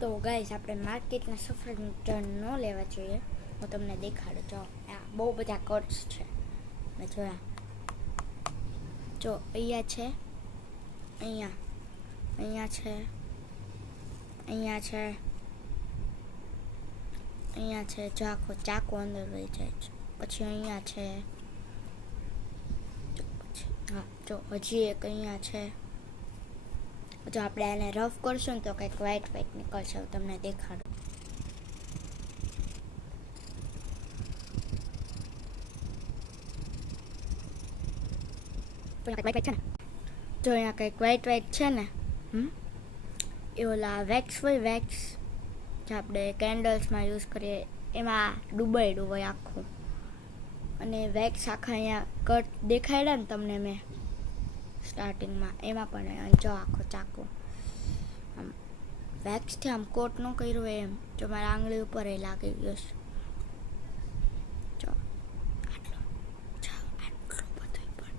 તો ગાઈસ આપણે માર્કેટના સફરજન ન લેવા જોઈએ. હું તમને દેખાડું. જો આ બહુ બધા કટ્સ છે. મેં જોયા. જો અહીંયા છે, અહીંયા છે, અહીંયા છે, અહીંયા છે. જો આખો ચાકુ અંદર વહી જાય છે. પછી અહીંયા છે. હા જો હજી એક અહીંયા છે. જો આપણે આને રફ કરશું ને તો કંઈક વ્હાઈટ નીકળશે. તમને દેખાડું. જો અહીંયા કંઈક વ્હાઈટ છે ને, એ ઓલા વેક્સ હોય, વેક્સ જે આપણે કેન્ડલ્સમાં યુઝ કરીએ એમાં ડૂબાડ્યું હોય આખું. અને વેક્સ આખા અહીંયા કટ દેખાડ્યા ને તમને મેં સ્ટાર્ટિંગમાં, એમાં પણ જો આખો ચાકુ આમ વેક્સથી આમ કોટ ન કર્યું હોય એમ. જો મારા આંગળી ઉપર એ લાગી ગયો છે. જો આટલું બધું પણ.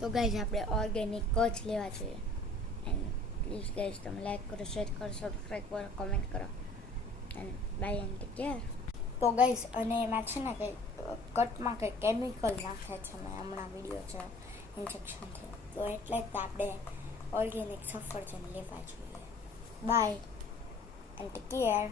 તો ગાઈઝ આપણે ઓર્ગેનિક જ લેવા જોઈએ. એન્ડ પ્લીઝ ગાઈઝ તમે લાઈક કરો, શેર કરો, સબસ્ક્રાઈબ કરો, કોમેન્ટ કરો. And bye and take care. તો ગાઈઝ અને એમાં છે ને કંઈ કટમાં કંઈ કેમિકલ નાખે છે. મેં હમણાં વિડીયો છે ઇન્જેક્શનથી. તો એટલે જ આપણે ઓર્ગેનિક સફરજન લેવા જોઈએ. Bye and take care.